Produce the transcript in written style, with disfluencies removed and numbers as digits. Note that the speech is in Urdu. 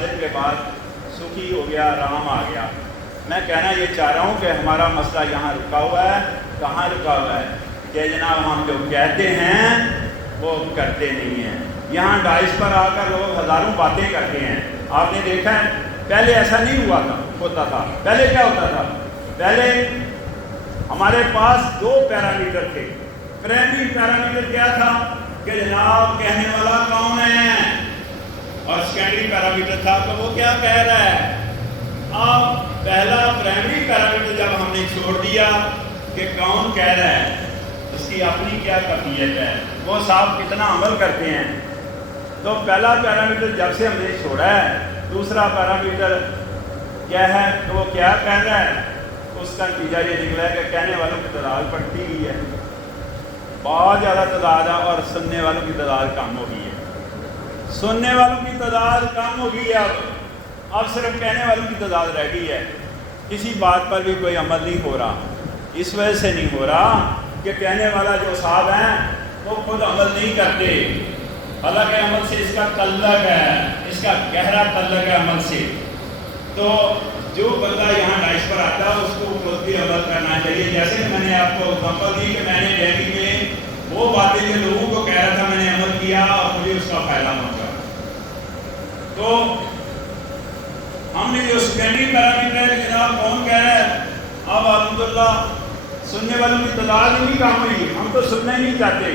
دن کے بعد سخی ہو گیا، آرام آ گیا۔ میں کہنا یہ چاہ رہا ہوں کہ ہمارا مسئلہ یہاں رکا ہوا ہے۔ کہاں رکا ہوا ہے؟ کہ جناب ہم جو کہتے ہیں وہ کرتے نہیں ہیں۔ یہاں ڈائس پر آ کر لوگ ہزاروں باتیں کرتے ہیں۔ آپ نے دیکھا ہے پہلے ایسا نہیں ہوتا تھا۔ پہلے کیا ہوتا تھا؟ پہلے ہمارے پاس دو پیرامیٹر تھے۔ پرائمری پیرامیٹر کیا تھا کہ جناب کہنے والا کون ہے، اور سیکنڈری پیرامیٹر تھا تو وہ کیا کہہ رہا ہے۔ اب پہلا پرائمری پیرامیٹر جب ہم نے چھوڑ دیا کہ کون کہہ رہا ہے، اس کی اپنی کیا کیفیت ہے، وہ صاحب کتنا عمل کرتے ہیں، تو پہلا پیرامیٹر جب سے ہم نے چھوڑا ہے، دوسرا پیرامیٹر کیا ہے کہ وہ کیا کہہ رہا ہے، اس کا نتیجہ یہ نکلا ہے کہ کہنے والوں کی تعداد بڑھتی گئی ہے، بہت زیادہ تعداد ہے، اور سننے والوں کی تعداد کم ہو گئی ہے۔ سننے والوں کی تعداد کم ہو گئی ہے، اب صرف کہنے والوں کی تعداد رہ گئی ہے۔ کسی بات پر بھی کوئی عمل نہیں ہو رہا، اس وجہ سے نہیں ہو رہا کہ کہنے والا جو صاحب ہیں وہ خود عمل نہیں کرتے، حالانکہ عمل سے اس کا تعلق ہے، اس کا گہرا تعلق ہے عمل سے۔ تو جو بندہ یہاں ڈائش پر آتا ہے اس کو خود بھی عمل کرنا چاہیے۔ جیسے کہ میں نے آپ کو ایگزامپل دی کہ میں نے دہلی میں وہ باتیں جو لوگوں کو کہہ رہا تھا میں نے عمل کیا اور مجھے اس کا فائدہ پہنچا۔ تو ہم نے جو سیکنڈری پیرامیٹر ہے کہ جناب کون کہہ رہا ہے، اب الحمدللہ سننے والوں کی تعداد نہیں کم ہوئی، ہم تو سننا ہی نہیں چاہتے۔